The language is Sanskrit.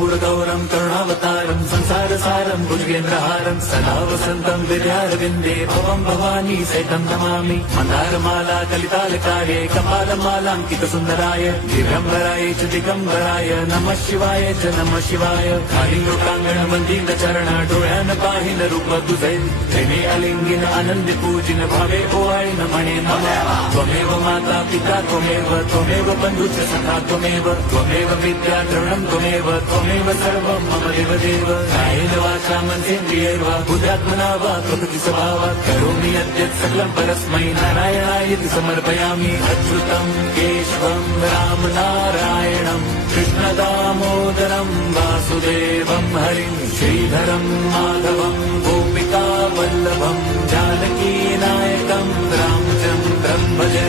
कर्पूरगौरं करुणावतारं संसारसारं भुजगेन्द्रहारं सदा वसन्तं विद्यारविन्दे भवं भवानी सहितं नमामि। मन्दारमाला कलितालकार्ये कपालमालाङ्कितसुन्दराय दिव्यम्बराय च दिगम्बराय नमः शिवाय च नमः शिवाय। कालिङ्गोटाङ्गणमन्दिरचरण डोळ्यान पाहिन रूप तुझे प्रेमे अलिंगिन आनंदे पूजिन भावे ओवाळी नमणे नमः। त्वमेव माता पिता त्वमेव बन्धुश्च सखा त्वमेव विद्या द्रविणं त्वमेव सर्वं मम देवदेव। कायेन वाचा मनसेन्द्रियैर्वा बुद्ध्यात्मना वा प्रकृति स्वभावात् करोमि यद्यत् सकलं परस्मै नारायणायति समर्पयामि। अच्युतं केशवं राम नारायणं कृष्णदामोदरं वासुदेवं हरिं श्रीधरं माधवं गोपिका वल्लभं जानकी नायकं रामचन्द्रं भजे।